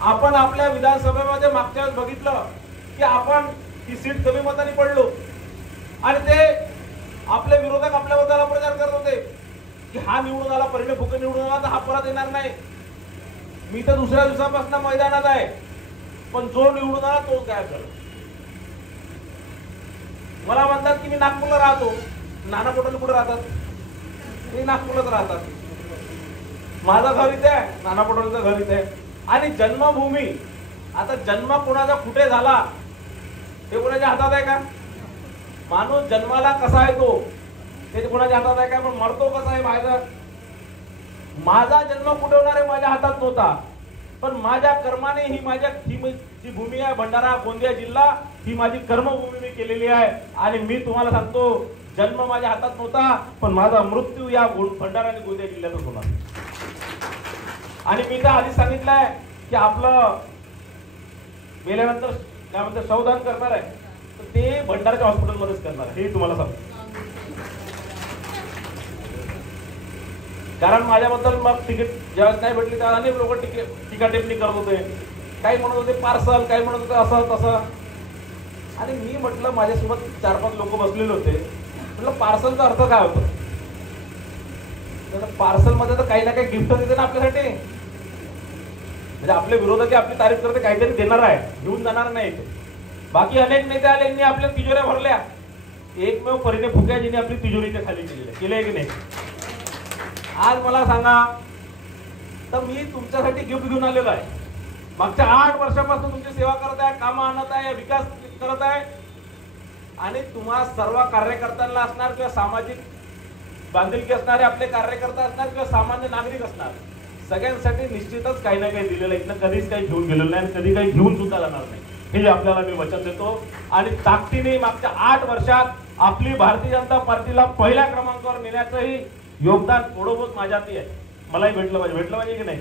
आपण आपल्या विधानसभेमध्ये मागच्या वेळेस बघितलं की आपण ही सीट कमी मताने पडलो आणि ते आपले विरोधक आपल्याबद्दल प्रचार करत होते की हा निवडून आला, परिणय फुके निवडून आला तर हा परत येणार नाही. मी तर दुसऱ्या दिवसापासून मैदानात आहे, पण जो निवडून आला तोच गायब झाला. मला म्हणतात की मी नागपूरला राहतो. नाना पटोले कुठे राहतात? ते नागपूरलाच राहतात. माझं घर इथे आहे, नाना पटोलेचं घर इथे आहे. आणि जन्मभूमी, आता जन्म कोणाचा कुठे झाला हे कोणाच्या हातात आहे का? माणूस जन्माला कसा आहे तो ते कोणाच्या हातात आहे का? पण मरतो कसा आहे बाहेर. माझा जन्म कुठे होणार आहे माझ्या हातात नव्हता, पण माझ्या कर्माने ही जी भूमी आहे भंडारा गोंदिया जिल्हा ही माझी कर्मभूमी मी केलेली आहे. आणि मी तुम्हाला सांगतो, जन्म माझ्या हातात नव्हता, पण माझा मृत्यू या भंडारा आणि गोंदिया जिल्ह्यातच होणार. आणि मी तर आधी सांगितलंय की आपलं गेल्यानंतर काय म्हणतात संविधान करणार आहे तर ते भंडाराच्या हॉस्पिटलमध्येच करणार आहे, हे तुम्हाला सांगतो. कारण माझ्याबद्दल मग तिकीट ज्यावेळेस नाही भेटली त्यावेळेस अनेक लोक टीका टिप्पणी करत होते. काही म्हणत होते पार्सल, काही म्हणत होते असं तसं. आणि मी म्हटलं, माझ्यासोबत 4-5 लोक बसलेले होते, म्हटलं पार्सलचा अर्थ काय होतो? पार्सल मध्ये तर काही ना काही गिफ्ट देते ना आपल्यासाठी. म्हणजे आपले विरोधक आपली तारीफ करते, काहीतरी देणार आहे, घेऊन जाणार नाही. बाकी अनेक नेते आले, यांनी आपल्या तिजोऱ्या भरल्या. एकमेव परिणय फुकेजींनी आपली तिजोरीच्या खाली केले की नाही? आज मला सांगा, तर मी तुमच्यासाठी गिफ्ट घेऊन आलेलो आहे. मागच्या 8 वर्षापासून तुमची सेवा करत आहे, कामं आणत आहे, विकास करत आहे. आणि तुम्हा सर्व कार्यकर्त्यांना असणार किंवा सामाजिक बांधिलकी असणारे आपले कार्यकर्ते असणार किंवा सामान्य नागरिक असणार, सगळ्यांसाठी निश्चितच काही ना काही दिलेलं आहे. इथनं कधीच काही घेऊन गेलेलं नाही आणि कधी काही घेऊन सुद्धा जाणार नाही, हे आपल्याला मी वचन देतो. आणि ताकदीने मागच्या 8 वर्षात आपली भारतीय जनता पार्टीला पहिल्या क्रमांकावर नेण्याचंही योगदान थोडं बहुत माझ्यातही आहे. मलाही भेटलं पाहिजे की नाही?